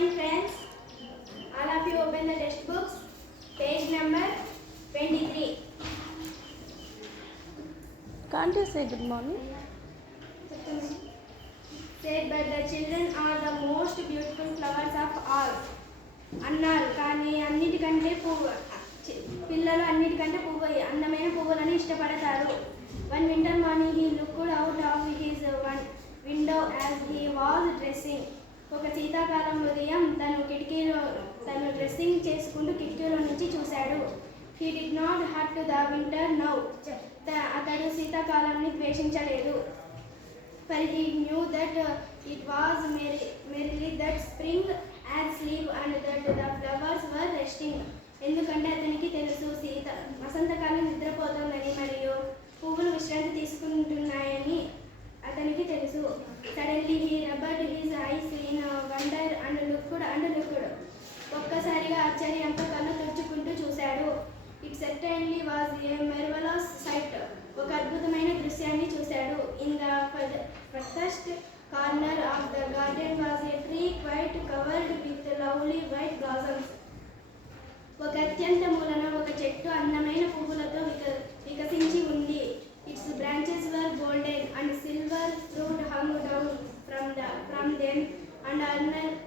morning, friends. All of you open the textbooks. Page number 23. Can't you say good morning? Said, but the children are the most beautiful flowers of all. అన్నారు. కానీ అన్నిటికంటే పిల్లలు అన్నిటికంటే అందమైన పువ్వులను ఇష్టపడతారు. One winter morning he looked out of his window as he was dressing. ఒక శీతాకాలం ఉదయం తను డ్రెస్సింగ్ చేసుకుంటూ కిటికీలో నుంచి చూశాడు. He did not hurt the winter now. అతడు శీతాకాలాన్ని ద్వేషించలేదు. For he knew that it was merely that spring had sleep and that the flowers were resting. ఎందుకంటే అతనికి తెలుసు వసంతకాలం నిద్రపోతోందని మరియు పువ్వులు విశ్రాంతి తీసుకుంటున్నాయని అతనికి తెలుసు. Suddenly he rubbed his eyes in wonder and looked. ఒక్కసారిగా ఆశ్చర్యంతో కళ్ళు తుడుచుకుంటూ చూశాడు. It certainly was a marvelous sight. ఒక అద్భుతమైన దృశ్యాన్ని చూశాడు. In the furthest corner of the garden was a tree quite covered with lovely white blossoms. ఒక అత్యంత మూలన ఒక చెట్టు అందమైన పువ్వులతో వికసించి ఉంది. Its branches were golden and silver fruit hung down from them, and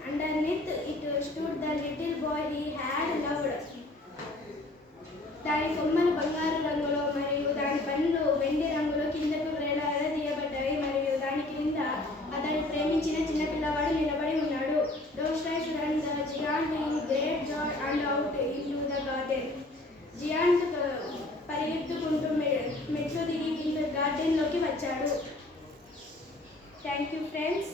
underneath it stood the little boy he had loved. దాని కొమ్మలు బంగారు రంగులో మరియు దాని పండ్లు వెండి రంగులో కిందకు వేలాడదీయబడ్డాయి మరియు దాని కింద అతను ప్రేమించిన చిన్న పిల్లవాడు నిలబడి ఉన్నాడు. Downstairs ran the giant in great joy and out into the garden. Giant పరిగెత్తుకుంటూ మెట్లు దిగి గార్డెన్లోకి వచ్చాడు. Thank you friends.